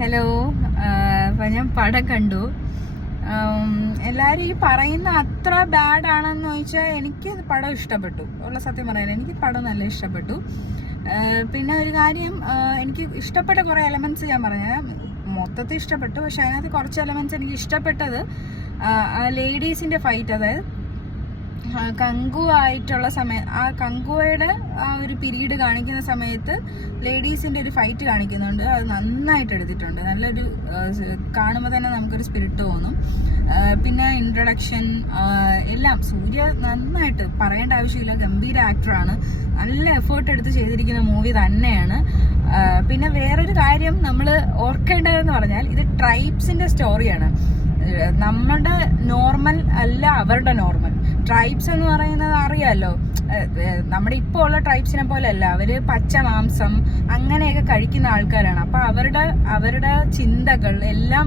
Hello. അപ്പം ഞാൻ പടം കണ്ടു. എല്ലാവരും ഈ പറയുന്ന അത്ര ബാഡ് ആണെന്ന് ചോദിച്ചാൽ എനിക്ക് പടം ഇഷ്ടപ്പെട്ടു. ഉള്ള സത്യം പറയാൻ എനിക്ക് പടം നല്ല ഇഷ്ടപ്പെട്ടു. പിന്നെ ഒരു കാര്യം, എനിക്ക് ഇഷ്ടപ്പെട്ട കുറേ എലമെന്റ്സ് ഞാൻ പറഞ്ഞ മൊത്തത്തിൽ ഇഷ്ടപ്പെട്ടു. പക്ഷെ അതിനകത്ത് കുറച്ച് എലമെന്റ്സ് എനിക്ക് ഇഷ്ടപ്പെട്ടത് ലേഡീസിന്റെ ഫൈറ്റ്, അതായത് കങ്കു ആയിട്ടുള്ള സമയം, ആ കങ്കുവയുടെ ആ ഒരു പീരീഡ് കാണിക്കുന്ന സമയത്ത് ലേഡീസിന്റെ ഒരു ഫൈറ്റ് കാണിക്കുന്നുണ്ട്. അത് നന്നായിട്ട് എടുത്തിട്ടുണ്ട്. നല്ലൊരു കാണുമ്പോൾ തന്നെ നമുക്കൊരു സ്പിരിറ്റ് തോന്നും. പിന്നെ ഇൻട്രൊഡക്ഷൻ എല്ലാം സൂര്യ നന്നായിട്ട് പറയേണ്ട ആവശ്യമില്ല, ഗംഭീര ആക്ടറാണ്. നല്ല എഫേർട്ട് എടുത്ത് ചെയ്തിരിക്കുന്ന മൂവി തന്നെയാണ്. പിന്നെ വേറൊരു കാര്യം നമ്മൾ ഓർക്കേണ്ടതെന്ന് പറഞ്ഞാൽ, ഇത് ട്രൈബ്സിന്റെ സ്റ്റോറിയാണ്. നമ്മുടെ നോർമൽ അല്ല അവരുടെ നോർമൽ. ട്രൈബ്സ് എന്ന് പറയുന്നത് അറിയാലോ, നമ്മുടെ ഇപ്പോൾ ഉള്ള ട്രൈബ്സിനെ പോലെ അല്ല. അവര് പച്ച മാംസം അങ്ങനെയൊക്കെ കഴിക്കുന്ന ആൾക്കാരാണ്. അപ്പൊ അവരുടെ ചിന്തകൾ എല്ലാം